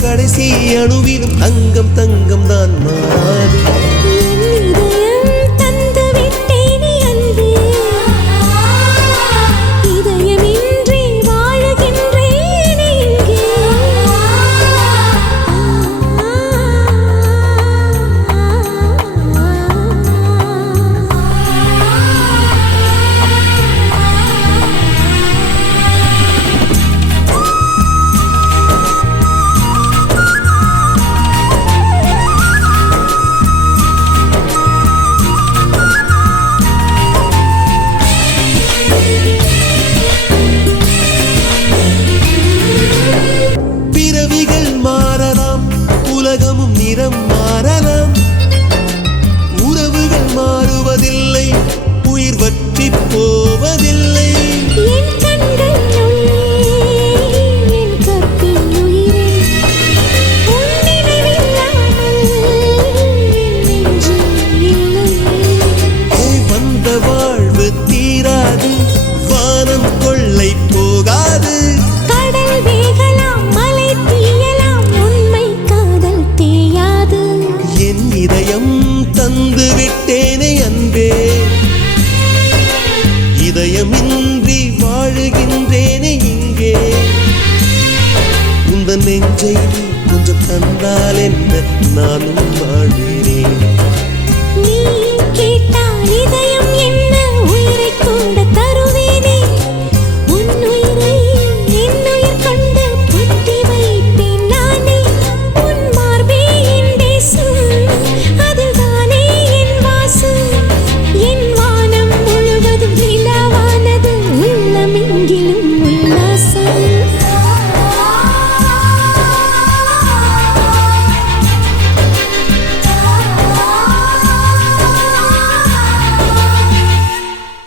கடைசி அணுவிலும் தங்கம் தங்கம் தான் மாறாது. நிறம் மாறலாம், உறவுகள் மாறுவதில்லை, உயிர் வற்றி போவதில்லை. வந்த வாழ்வு தீராது, வானம் கொள்ளை போகாது. இதயம் தந்து விட்டேனே அன்பே, இதயமின்றி வாழுகின்றேனே இங்கே. உந்தன் நெஞ்சை கொஞ்சம் தந்தால் என்ன நானும் வாழ்வேனே. நீ கேட்டால் இதயம் என்ன உயிரை கூட தருவேனே. உன் உயிரை என் உயிர் கொண்டு பொத்தி வைப்பேன் நானே. உன் மார்பே என் தேசம், அதுதானே என் வாசம். என் வானம் முழுவதும் நிலவானது, உள்ளமெங்கிலும் உல்லாசம்.